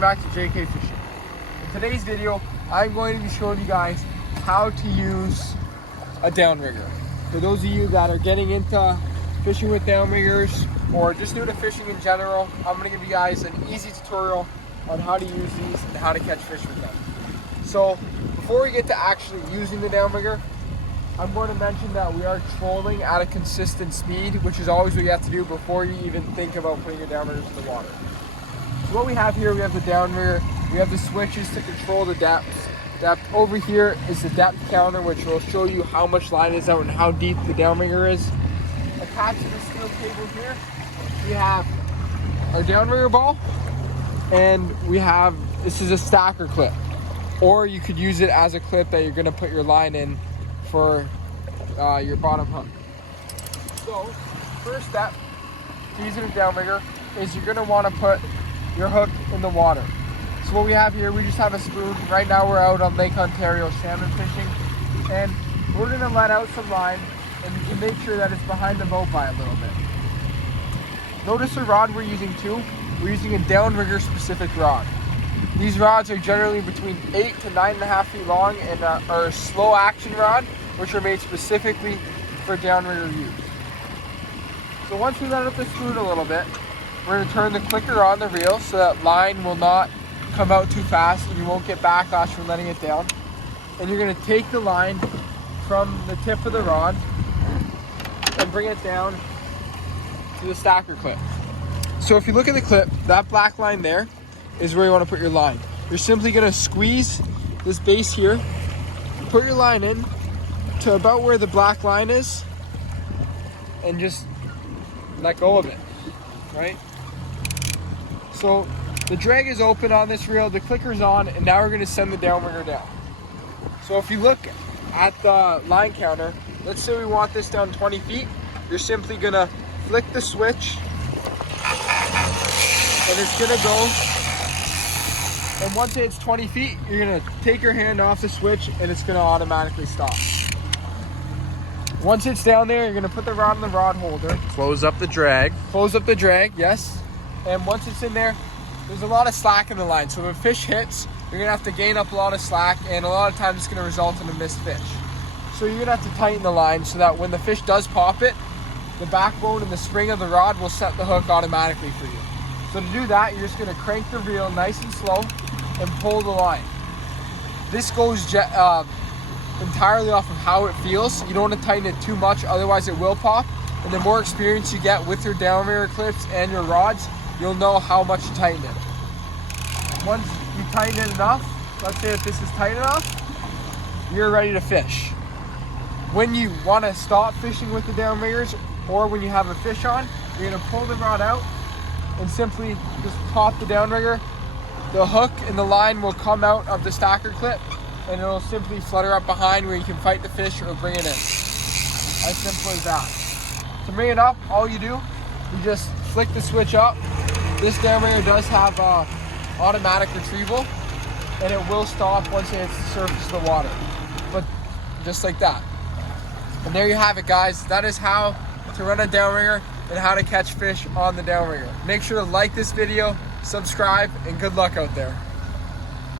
welcome back to JK Fishing. In today's video, I'm going to be showing you guys how to use a downrigger. For those of you that are getting into fishing with downriggers or just new to fishing in general, I'm going to give you guys an easy tutorial on how to use these and how to catch fish with them. So before we get to actually using the downrigger, I'm going to mention that we are trolling at a consistent speed, which is always what you have to do before you even think about putting your downriggers in the water. So what we have here, we have the downrigger, we have the switches to control the depth. Over here is the depth counter, which will show you how much line is out and how deep the downrigger is. Attached to the steel cable here, we have our downrigger ball, and we have, this is a stacker clip. Or you could use it as a clip that you're gonna put your line in for your bottom hook. So, first step to using a downrigger is you're gonna wanna put your hook in the water. So what we have here, we just have a spoon. Right now we're out on Lake Ontario salmon fishing, and we're gonna let out some line, and you can make sure that it's behind the boat by a little bit. Notice the rod we're using too. We're using a downrigger specific rod. These rods are generally between 8 to 9.5 feet long and are a slow action rod, which are made specifically for downrigger use. So once we let out the spoon a little bit, we're going to turn the clicker on the reel so that line will not come out too fast and you won't get backlash from letting it down. And you're going to take the line from the tip of the rod and bring it down to the stacker clip. So if you look at the clip, that black line there is where you want to put your line. You're simply going to squeeze this base here, put your line in to about where the black line is, and just let go of it, right? So the drag is open on this reel, the clicker's on, and now we're going to send the downrigger down. So if you look at the line counter, let's say we want this down 20 feet, you're simply going to flick the switch, and it's going to go. And once it's 20 feet, you're gonna take your hand off the switch and it's gonna automatically stop. Once it's down there, you're gonna put the rod in the rod holder. Close up the drag. Close up the drag, yes. And once it's in there, there's a lot of slack in the line. So if a fish hits, you're gonna have to gain up a lot of slack, and a lot of times it's gonna result in a missed fish. So you're gonna have to tighten the line so that when the fish does pop it, the backbone and the spring of the rod will set the hook automatically for you. So to do that, you're just gonna crank the reel nice and slow and pull the line. This goes entirely off of how it feels. You don't want to tighten it too much, otherwise it will pop. And the more experience you get with your downrigger clips and your rods, you'll know how much to tighten it. Once you tighten it enough, let's say if this is tight enough, you're ready to fish. When you want to stop fishing with the downriggers, or when you have a fish on, you're going to pull the rod out and simply just pop the downrigger. The hook and the line will come out of the stacker clip, and it'll simply flutter up behind where you can fight the fish or bring it in. As simple as that. To bring it up, all you do, you just flick the switch up. This downrigger does have automatic retrieval, and it will stop once it hits the surface of the water. But just like that. And there you have it, guys. That is how to run a downrigger and how to catch fish on the downrigger. Make sure to like this video, subscribe, and good luck out there.